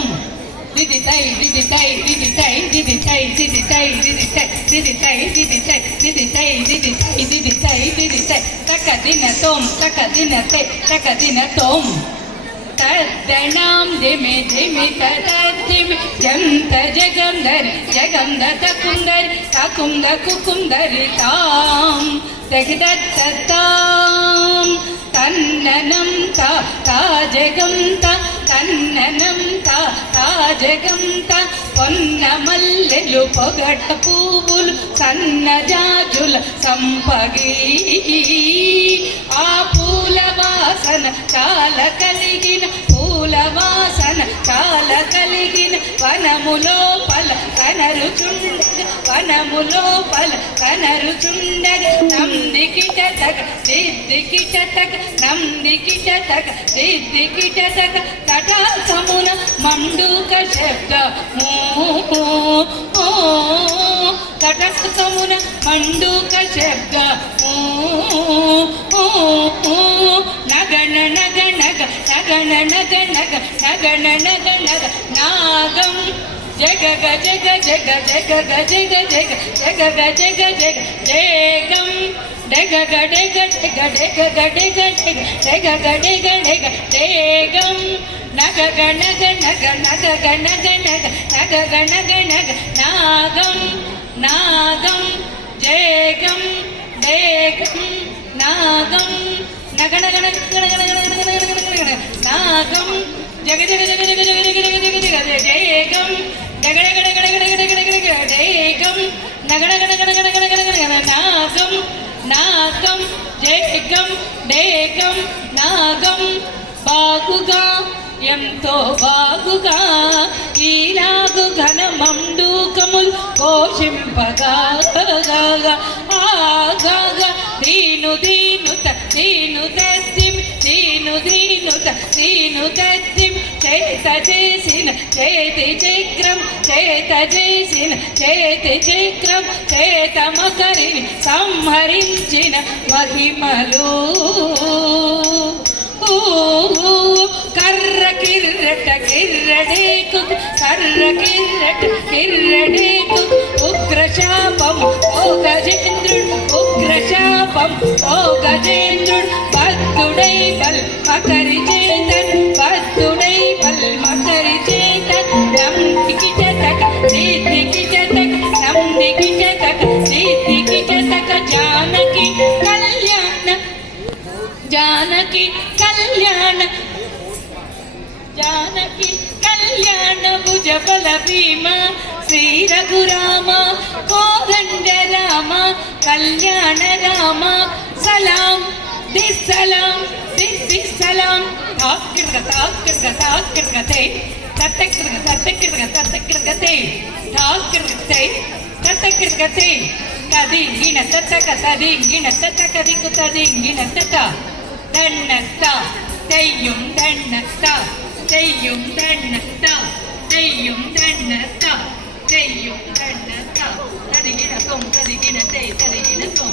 tom. Didi tay, didi tay, didi tay, didi tay, didi tay, didi tay, didi tay, didi tay, didi tay, didi tay, didi tay, didi tay. Takadina tom, takadina tay, takadina tom. Taddanam dimi dimi tadadimi janta jagamdari jagamda takundari takunda kukundari tam jagadattatam tannanam ta ta jagamta tannanam ta ta jagamta ponna mallelu pogata puvulu sanna jajula sampagi aa pula vasana chala kaligina పూల వాసన చాలా కలిగిన వనములో పల కనరుచుండగ వనములో పల కనరుచుండగ నందికిటతక సిద్ధికిటతక నందికిటతక సిద్ధికిటతక తటాకమున మండుక శబ్ద తటాకమున మండుక శబ్ద నగన నగ నగ నగన నగ నగ నగన నగ నగ నాగం జగ జగ జగ జగ జగ జగ జగ జగ జగ జగం డగ డగ డగ డగ డగ డగ డగ డగ డగ డగం నగ నగ నగ నగ నగ నగ నగ నగ నగ నాగం నాగం జగం డగం నాగం నగ నగ నగ నగ నాగం జగ జగ జగ జగ జగ జగ జగ జగ జగ జయగం జగ జగ జగ జగ జగ జగ జగ జగ జయగం నగ నగ నగ నగ నగ నగ నగ నాగం నాగం జయగం డేగం నాగం బాగుగా ఎంతో బాగుగా ఈలాగు ఘన మండూకములు పోషింపగా ఆగాగా దీను దీనుత దీను దద్దిం దీను దీనుత దీను దద్దిం చేత చేసిన చేతి చక్రం చేత చేసిన చేతి చక్రం చేత మకరిని సంహరించిన మహిమలు కర్ర కిర్రట కిర్రడేకు కర్ర కిర్రట కిర్రడేకు ఉగ్రశాపం ఓ గజేంద్రుడు ఉగ్రశాపం ఓ గజేంద్రుడు బద్ధుడై బల్ మకరి చేతన్ బద్ధుడై బల్ మకరి చేతన్ నందికి చతక సిద్ధికి చతక నందికి చతక సిద్ధికి చతక జానకి కళ్యాణ జానకి కళ్యాణ జానకి కళ్యాణ భుజబల భీమ శ్రీ రఘురామ కోదండ రామ కళ్యాణ రామ సలాం దిస్సలాం దిస్సలాం తాకిర్గ తాకిర్గ తాకిర్గతే తత్తకిర్గ తత్తకిర్గ తత్తకిర్గతే తాకిర్గతే తత్తకిర్గతే తదింగిన తత్తక తదింగిన తత్తక దిక్కు తదింగిన తత దన్నత్త తెయ్యం దన్నత్త తెయ్యం దన్నత్త తెయ్యం దన్నత్త తెయ్యం దన్నత్త తదిగిన తొం తదిగిన తే తదిగిన తొం